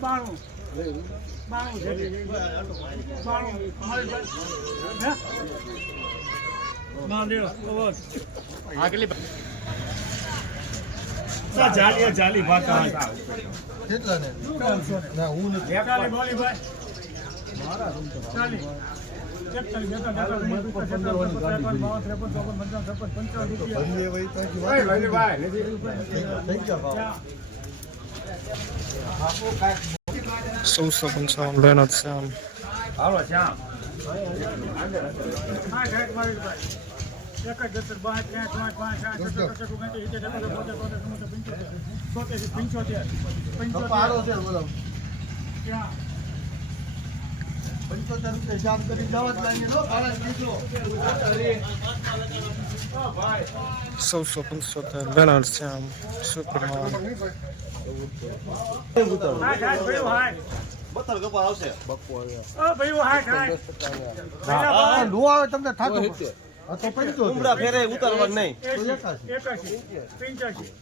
બાણું બાણું છે બાણું અમારી પાસે હે મહાદેવ અવાજ સા જાલી સપન જાલી ભાતા કેટલા ને ના હું નથી. બોલી વાત ચૌદસો પંચાવન ભાઈ. એક જ બાર, ત્રણ, પાંચ, પાંચ, આઠ, સત્તર, એકવીસ, કપાળો પંચોતેર. છે ક્યાં? પંચોતેર રૂપિયા જામ કરી જવા જ લાગી લો કાળા દીકરો ચૌદસો પંચોતેર લેનાર છે આમ આવે તમને થાતો પંચોતેર ફેરે ઉતારવા નહીં. પંચ્યાસી.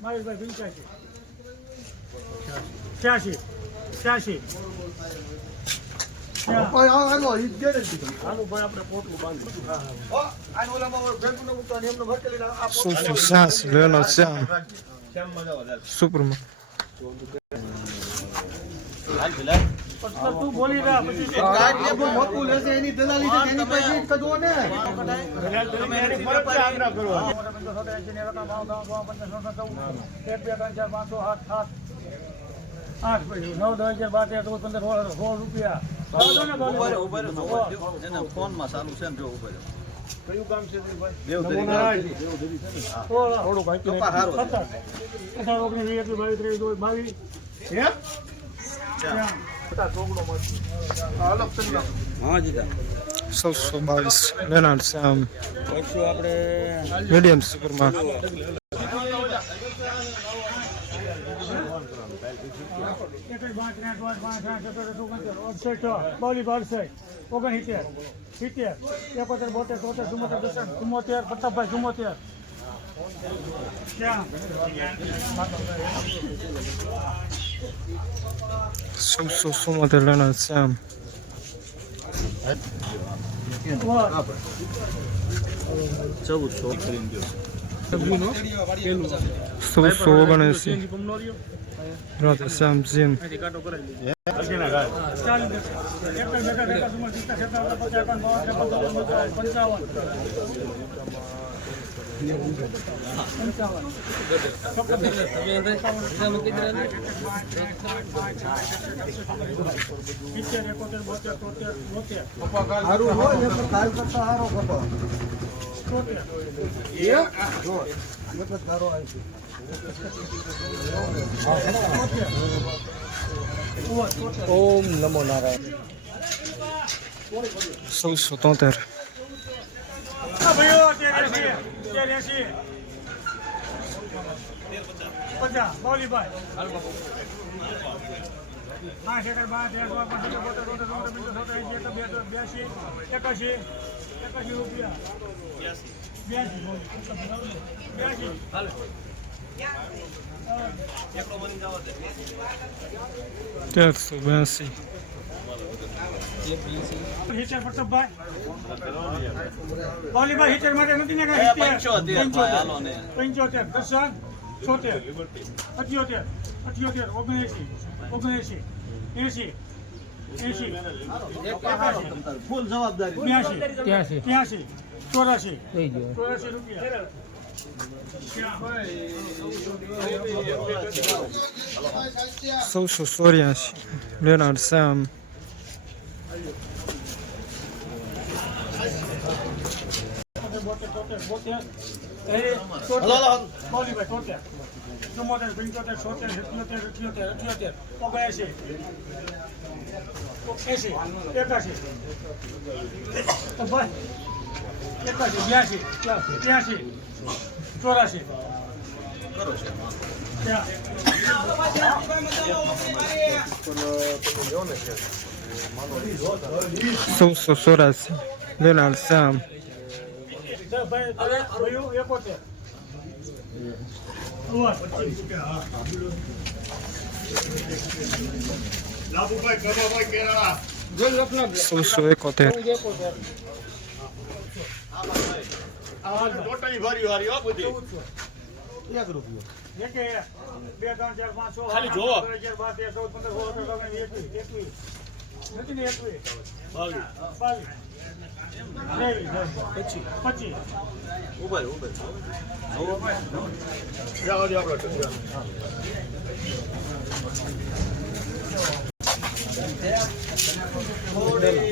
મારી ભાઈ પંચ્યાસી. છ્યાસી, છ્યાસી. સુપરમાં. તું બોલી રહ્યા પછી કાર્ડ ને પણ મોકું લેશે એની દલાલી છે એની પછી કદવો ને? તમે એની ફરજ છે આગ્રહ કરો. એક, બે, ત્રણ, ચાર, પાંચ, છ, સાત, સાત. આઠ પછી નવ દસ હજાર બાર તેર ચૌદ પંદર સોળ સોળ રૂપિયા. ફોનમાં ચાલુ છે ને જો ઊભા કયું કામ છે. થોડું ભાઈ? કપા હારો છે. સત્તર અઢાર ઓગણીસ એકવીસ બાવીસ ત્રેવીસ બાવીસ. ત્યાં. કરી બાવીસ લેનાર છે પછી આપણે મીડિયમ સુપરમાં બાવલી, બાસઠ, ઓગણસિત્તેર, સિત્તેર, એકોતેર, બોતેર, તોતેર, ચુમ્મોતેર, દસણ, ચુમ્મોતેર, પ્રતાપભાઈ ચુમ્મોતેર. ક્યાં? ચૌદસો ચુમ્મોતેર લેનાર છે આમ. ચૌદસો. ચૌદસો ઓગણએંસી રાતે શ્યામ જીમ પંચાવન, ઓમ નમો નારાયણ. ચૌદસો તોતેર આ ભાઈઓ, તેર એંસી, તેર એંસી. પચાસ, બાવલીભાઈ. પાંચ એકર, પાંચ સત્તર, બ્યાસી, એકાશી, એકાશી રૂપિયા. બ્યાસી, બોલો. બ્યાસી. બ્યાસી હિચર પ્રતાપભાઈ. બાવલીભાઈ હિચર માટે નથી ને પંચોતેર ભાઈ, પંચોતેર દસન છોતેર. અઠ્યોતેર. અઠ્યોતેર ઓગણએસી ઓગણએંસી એસી ફૂલ જવાબદારી. ત્યાંસી ત્યાંસી ચોરાશી. ચોરાશી રૂપિયા. ચૌદસો ચોર્યાસી લેનાર છે આમ બોતેર તોતેર બોતેર એ તોતેર બોલીભાઈ તોતેર ચુમ્મોતેર પંચોતેર સોતેર સિત્યોતેર અઠ્યોતેર અઠ્યોતેર ઓગણએંસી એંસી એકાશી બ્યાસી ત્યાસી ચોરાશી. કરો છે ત્યાં ચૌદસો ચોરાસી લેનાર શ્યામ ચાલ ભાઈ હો એકોતેર એક રૂપિયો. બે ત્રણ ચાર પાંચ છ ખાલી જોવો. ચૌદ, પંદર, સોળ, એકવીસ, એકવીસ. નથી ને એકવીસ? બાવીસ. ત્રેવીસ, પચીસ. પચીસ. ઊભા રહો, ઊભા રહો. ચૌદસો પચીસ સૌજીભાઈ નાનજીભાઈ થોડી લઈ લો બાપા ચૌદસો ને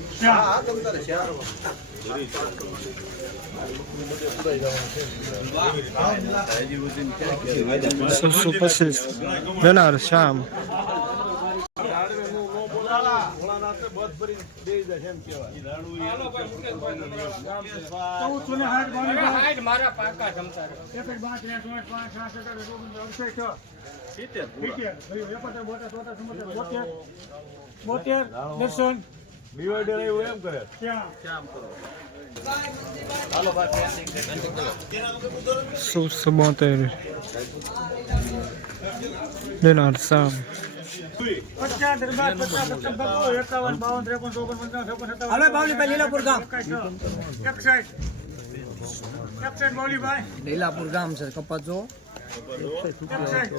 હાલો વાંચો છે ત્રેવીસ. પચીસ, લેનાર શ્યામ. બોતેર, દર્શન. પચાસ, એકાવન, બાવન, ત્રેપન, ચોપન, પંચાવન, છપ્પન, સત્તાવન. લીલાપુર ગામ છે કપાસ જો એકસાઠ.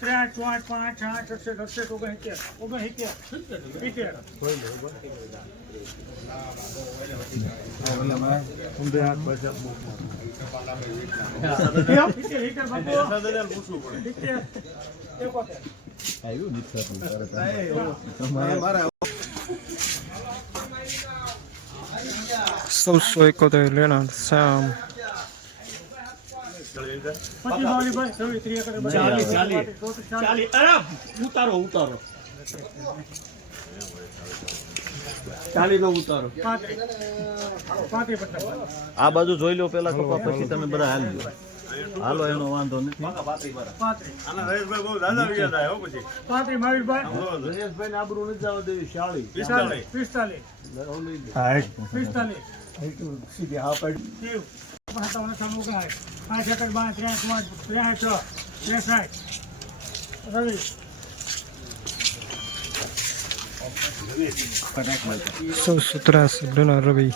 ત્રણ, ચોઆઠ, પાંચ, આઠ, અડસઠ, અડસઠ, ઓગણસિત્તેર. ઓગણસિત્તેર. સિત્તેર. ચૌદસો એકોતેર લેનાર શ્યામ ઉતારો ઉતારો. ઉતારો. આ બાજુ જોઈ લો પેલા કપા પછી તમે બધા હાલજો હાલો એનો વાંધો નથી. દિનેશભાઈ નથી જવા દેવી શાળી. પિસ્તાલીસ. પિસ્તાલીસ. સત્તાવન, વર્ષ ઓગણસાઠ. પાંચ, એકર બાર, ત્રણ, પાંચ, ત્રેસઠ, છ, ત્રેસાઠ રવિ. સૌ સુત્રા લેનાર રવિ